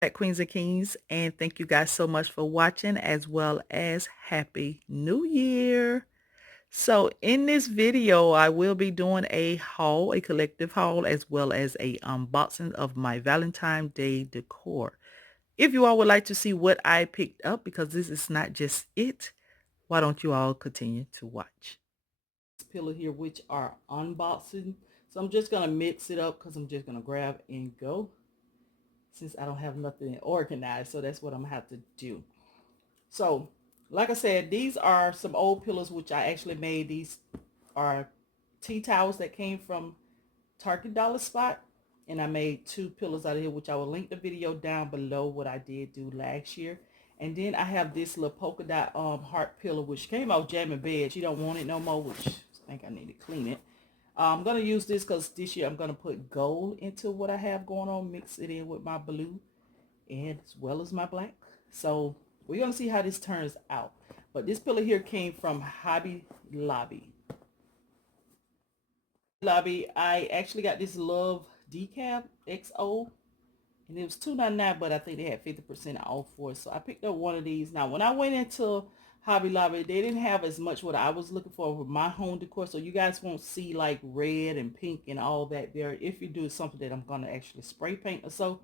At Queens and Kings, and thank you guys so much for watching, as well as Happy New Year. So in this video, I will be doing a haul, a collective haul, as well as a unboxing of my Valentine Day decor. If you all would like to see what I picked up, because this is not just it, why don't you all continue to watch? This pillow here, which are unboxing. So I'm just going to mix it up because I'm just going to grab and go, since I don't have nothing organized. So that's what I'm going to have to do. So like I said, these are some old pillows which I actually made. These are tea towels that came from Target Dollar Spot, and I made 2 pillows out of here, which I will link the video down below what I did do last year. And then I have this little polka dot heart pillow, which came out jamming bed. She don't want it no more, which I think I need to clean it. I'm going to use this because this year I'm going to put gold into what I have going on, mix it in with my blue and as well as my black. So we're going to see how this turns out. But this pillow here came from Hobby Lobby. I actually got this Love Decaf XO, and it was $2.99, but I think they had 50% off for it. So I picked up one of these. Now, when I went into Hobby Lobby, they didn't have as much what I was looking for with my home decor. So you guys won't see like red and pink and all that there. If you do, it's something that I'm going to actually spray paint or so.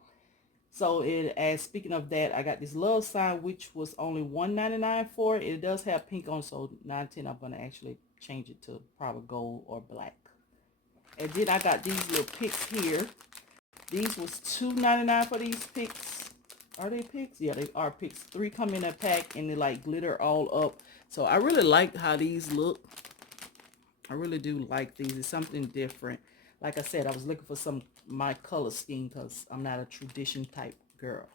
So as speaking of that, I got this love sign, which was only $1.99 for it. It does have pink on, so 9/10 I'm going to actually change it to probably gold or black. And then I got these little picks here. These was $2.99 for these picks. Are they picks? Yeah, they are picks. 3 come in a pack, and they like glitter all up. So I really like how these look. I really do like these. It's something different. Like I said, I was looking for my color scheme because I'm not a tradition type girl,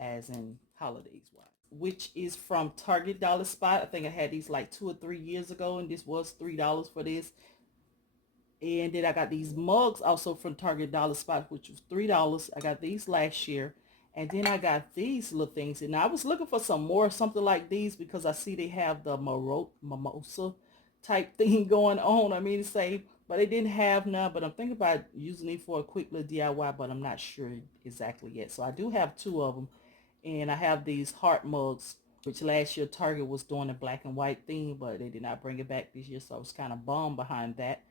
as in holidays wise. Which is from Target Dollar Spot. I think I had these like 2 or 3 years ago, and this was $3 for this. And then I got these mugs also from Target Dollar Spot, which was $3. I got these last year. And then I got these little things. And I was looking for some more, something like these, because I see they have the mimosa type thing going on. I mean to say, but they didn't have none. But I'm thinking about using it for a quick little DIY, but I'm not sure exactly yet. So I do have 2 of them. And I have these Hart Mugs, which last year Target was doing a black and white thing, but they did not bring it back this year. So I was kind of bummed behind that.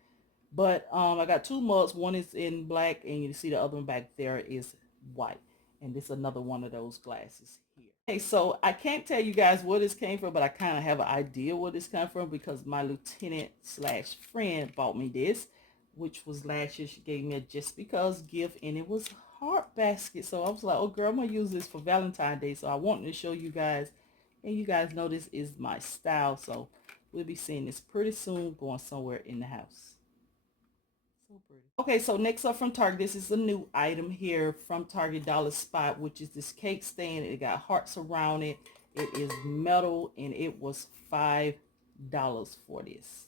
But I got 2 mugs. One is in black, and you see the other one back there is white. And this is another one of those glasses here. Okay, so I can't tell you guys where this came from, but I kind of have an idea where this came from because my lieutenant slash friend bought me this, which was last year. She gave me a just because gift, and it was heart basket. So I was like, oh girl, I'm going to use this for Valentine's Day. So I wanted to show you guys, and you guys know this is my style. So we'll be seeing this pretty soon going somewhere in the house. So pretty. Okay, so next up from Target, this is a new item here from Target Dollar Spot, which is this cake stand. It got hearts around it. It is metal, and it was $5 for this,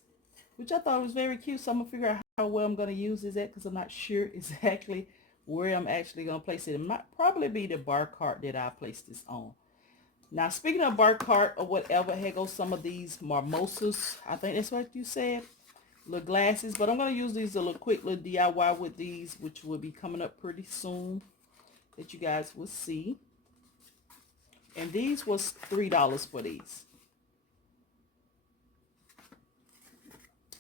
which I thought was very cute. So I'm gonna figure out how well I'm gonna use this at, because I'm not sure exactly where I'm actually gonna place it. It might probably be the bar cart that I place this on. Now, speaking of bar cart or whatever, here goes some of these mimosas. I think that's what you said. Little glasses, but I'm going to use these a little quick little DIY with these, which will be coming up pretty soon that you guys will see. And these was $3 for these.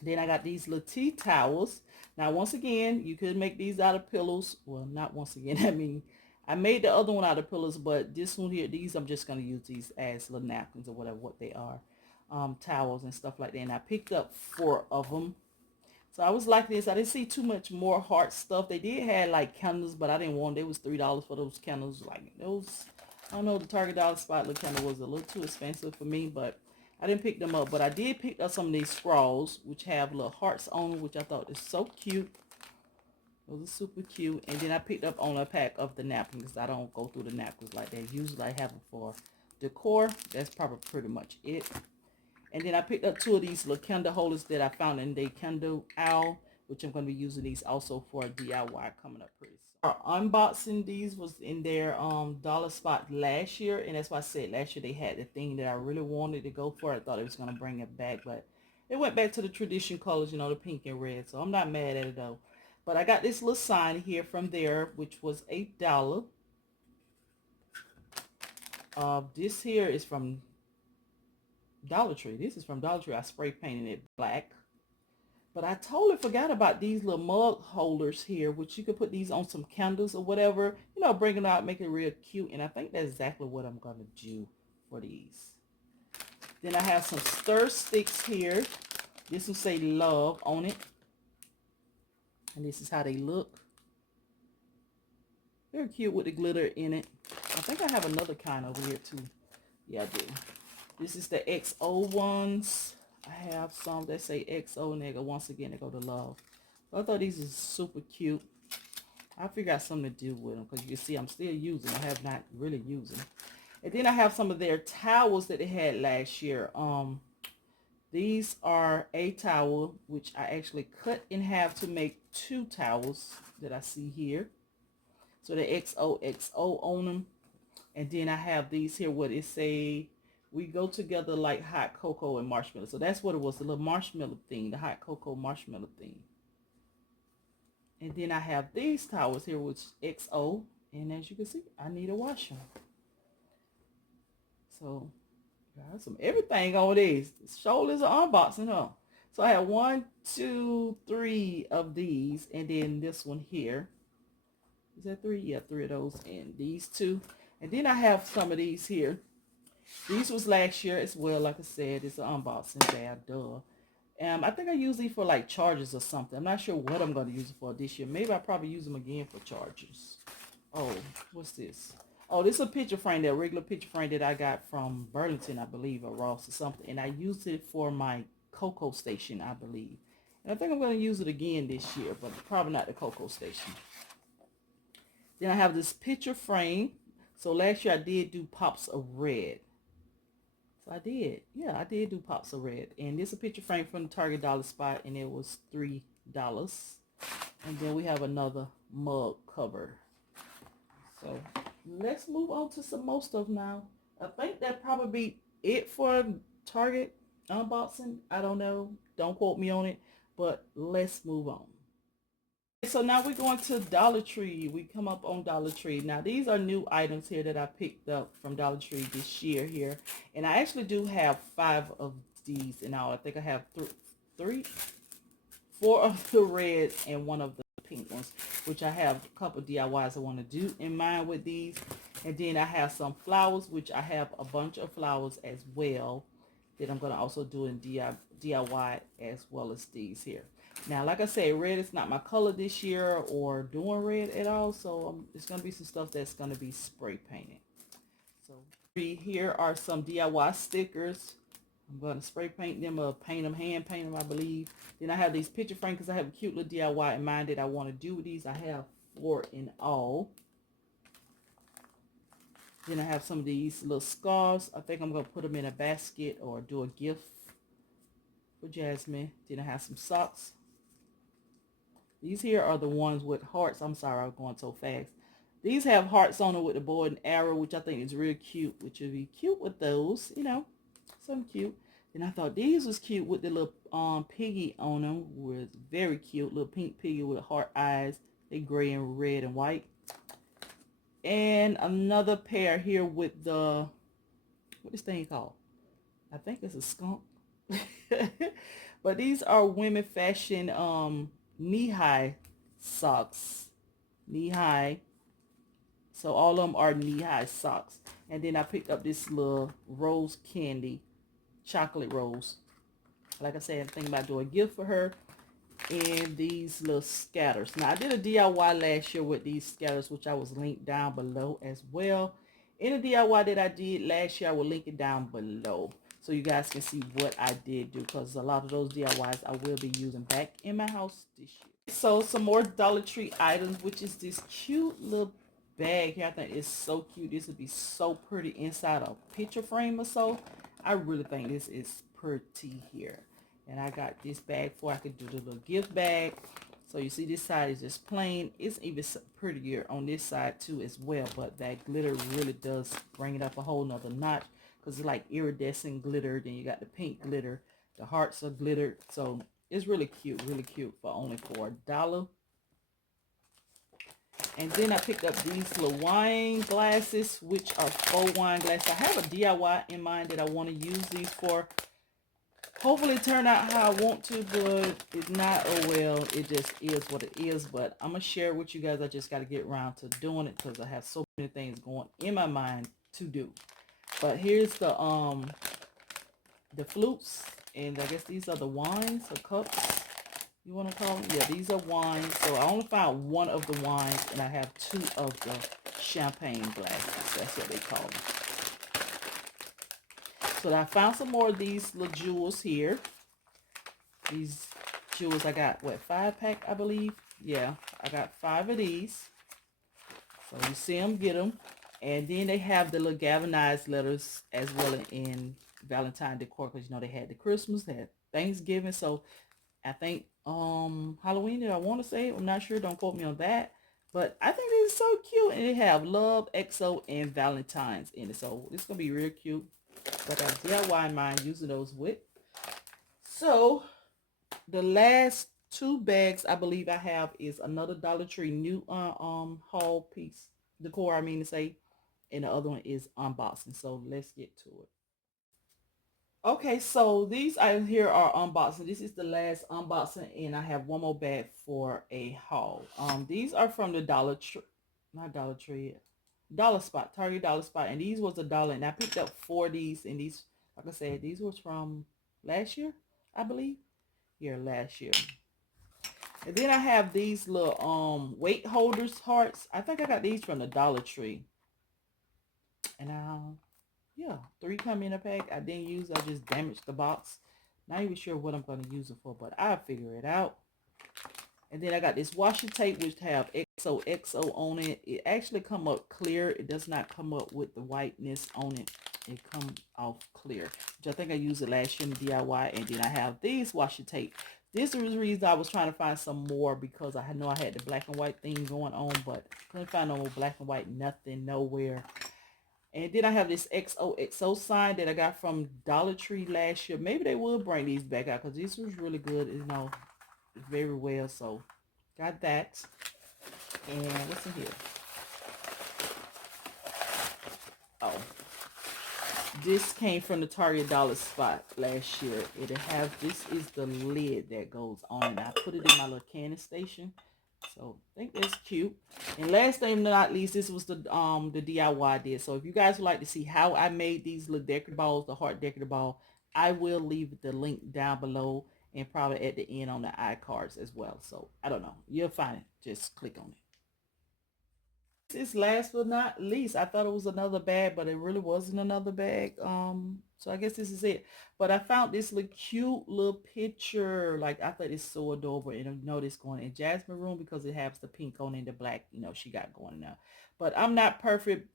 Then I got these little tea towels. Now, once again, you could make these out of pillows. Well, not once again. I mean, I made the other one out of pillows, but this one here, these, I'm just going to use these as little napkins or whatever, what they are. Towels and stuff like that. And I picked up 4 of them. So I was like this. I didn't see too much more heart stuff. They did have like candles, but I didn't want them. It was $3 for those candles. Like those, I don't know, the Target Dollar Spot little candle was a little too expensive for me, but I didn't pick them up. But I did pick up some of these scrolls, which have little hearts on them, which I thought is so cute. Those are super cute. And then I picked up on a pack of the napkins. I don't go through the napkins like that. Usually I have them for decor. That's probably pretty much it. And then I picked up 2 of these little candle holders that I found in the Candle Owl, which I'm going to be using these also for a DIY coming up pretty soon. Unboxing these was in their dollar spot last year, and that's why I said last year they had the thing that I really wanted to go for. I thought it was going to bring it back, but it went back to the tradition colors, you know, the pink and red. So I'm not mad at it though. But I got this little sign here from there, which was $8. This here is from Dollar Tree. This is from Dollar Tree. I spray painted it black. But I totally forgot about these little mug holders here, which you could put these on some candles or whatever. You know, bring it out, make it real cute. And I think that's exactly what I'm going to do for these. Then I have some stir sticks here. This will say love on it. And this is how they look. They're cute with the glitter in it. I think I have another kind over here too. Yeah, I do. This is the XO ones. I have some that say XO and they go, once again, they go to love. So I thought these is super cute. I figured out something to do with them because you can see I'm still using them. I have not really used them. And then I have some of their towels that they had last year. These are a towel, which I actually cut in half to make 2 towels that I see here. So the XOXO on them. And then I have these here, what it say, we go together like hot cocoa and marshmallow. So that's what it was, the little marshmallow thing, the hot cocoa marshmallow thing. And then I have these towels here, which XO. And as you can see, I need a washer. So, got some everything on these. Shoulders are unboxing, huh? So I have 1, 2, 3 of these. And then this one here. Is that 3? Yeah, 3 of those. And these 2. And then I have some of these here. These was last year as well. Like I said, it's an unboxing tab, duh. I think I use these for like chargers or something. I'm not sure what I'm going to use it for this year. Maybe I'll probably use them again for chargers. Oh, what's this? Oh, this is a picture frame, that regular picture frame that I got from Burlington, I believe, or Ross or something. And I used it for my cocoa station, I believe. And I think I'm going to use it again this year, but probably not the cocoa station. Then I have this picture frame. So last year I did do pops of red. So I did. Yeah, I did do pops of red. And this is a picture frame from the Target Dollar Spot, and it was $3. And then we have another mug cover. So let's move on to some more stuff now. I think that probably be it for Target unboxing. I don't know. Don't quote me on it. But let's move on. So now we're going to Dollar Tree. We come up on Dollar Tree. Now these are new items here that I picked up from Dollar Tree this year here. And I actually do have 5 of these in all. I think I have 4 of the reds and 1 of the pink ones, which I have a couple DIYs I want to do in mind with these. And then I have some flowers, which I have a bunch of flowers as well that I'm going to also do in DIY as well as these here. Now, like I said, red is not my color this year or doing red at all. So it's going to be some stuff that's going to be spray painted. So here are some DIY stickers. I'm going to spray paint them or paint them, hand paint them, I believe. Then I have these picture frames because I have a cute little DIY in mind that I want to do with these. I have 4 in all. Then I have some of these little scarves. I think I'm going to put them in a basket or do a gift for Jasmine. Then I have some socks. These here are the ones with hearts. I'm sorry, I'm going so fast. These have hearts on them with the bow and arrow, which I think is real cute, which would be cute with those, you know, something cute. Then I thought these was cute with the little piggy on them. Was very cute, little pink piggy with heart eyes. They gray and red and white. And another pair here with the, what this thing called? I think it's a skunk. But these are women fashion knee-high socks. Knee-high. So all of them are knee-high socks. And then I picked up this little rose candy, chocolate rose. Like I said, I'm thinking about doing a gift for her. And these little scatters. Now, I did a DIY last year with these scatters, which I was linked down below as well. In the DIY that I did last year, I will link it down below, so you guys can see what I did do, because a lot of those DIYs I will be using back in my house this year. So some more Dollar Tree items, which is this cute little bag here. I think it's so cute. This would be so pretty inside a picture frame or so. I really think this is pretty here. And I got this bag for I could do the little gift bag. So you see this side is just plain. It's even prettier on this side too as well. But that glitter really does bring it up a whole nother notch, because it's like iridescent glitter. Then you got the pink glitter. The hearts are glittered. So it's really cute for only $1. And then I picked up these little wine glasses, which are faux wine glasses. I have a DIY in mind that I want to use these for. Hopefully it turn out how I want to, but if not, oh well, it just is what it is. But I'm going to share it with you guys. I just got to get around to doing it because I have so many things going in my mind to do. But here's the flutes, and I guess these are the wines or cups, you want to call them. Yeah, these are wines. So I only found one of the wines, and I have two of the champagne glasses. That's what they call them. So I found some more of these little jewels here. These jewels, I got, what, 5-pack, I believe? Yeah, I got 5 of these. So you see them, get them. And then they have the little galvanized letters as well in Valentine decor, because, you know, they had the Christmas, they had Thanksgiving. So I think Halloween, did I want to say? I'm not sure. Don't quote me on that. But I think it's so cute. And they have Love, XO, and Valentine's in it. So it's going to be real cute. But I DIY mine using those with. So the last 2 bags I believe I have is another Dollar Tree new haul piece. Decor, I mean to say. And the other one is unboxing. So let's get to it. Okay, so these items here are unboxing. This is the last unboxing, and I have one more bag for a haul. These are from the Dollar Tree, not Dollar Tree, Dollar Spot, Target Dollar Spot, and these was $1, and I picked up 4 of these, and these, like I said, these was from last year, I believe. Yeah, last year. And then I have these little weight holders hearts. I think I got these from the Dollar Tree, and yeah, 3 come in a pack. I didn't use, I just damaged the box. Not even sure what I'm going to use it for, but I'll figure it out. And then I got this washi tape, which have XOXO on it. It actually come up clear. It does not come up with the whiteness on it. It come off clear, which I think I used it last year in DIY. And then I have these washi tape. This is the reason I was trying to find some more, because I know I had the black and white thing going on, but couldn't find no more black and white, nothing, nowhere. And then I have this Xoxo sign that I got from Dollar Tree last year. Maybe they will bring these back out, because this was really good, you know, very well. So got that. And what's in here? Oh, this came from the Target Dollar Spot last year. It have, this is the lid that goes on, and I put it in my little canning station. So I think that's cute. And last thing but not least, this was the DIY I did. So if you guys would like to see how I made these little decorative balls, the heart decorative ball, I will leave the link down below, and probably at the end on the iCards as well. So I don't know. You'll find it. Just click on it. This last but not least, I thought it was another bag, but it really wasn't another bag. So I guess this is it. But I found this little cute little picture. Like, I thought it's so adorable. And I know this going in Jasmine room because it has the pink on and the black, you know, she got going now. But I'm not perfect.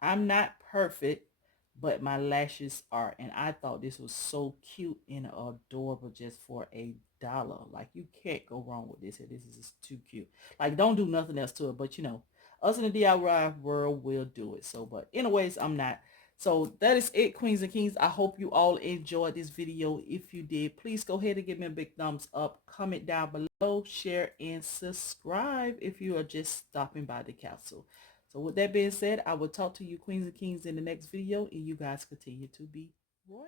I'm not perfect, but my lashes are. And I thought this was so cute and adorable just for $1. Like, you can't go wrong with this. This is just too cute. Like, don't do nothing else to it. But, you know, us in the DIY world will do it. So, but anyways, I'm not. So that is it, Queens and Kings. I hope you all enjoyed this video. If you did, please go ahead and give me a big thumbs up. Comment down below, share, and subscribe if you are just stopping by the castle. So with that being said, I will talk to you, Queens and Kings, in the next video, and you guys continue to be royal.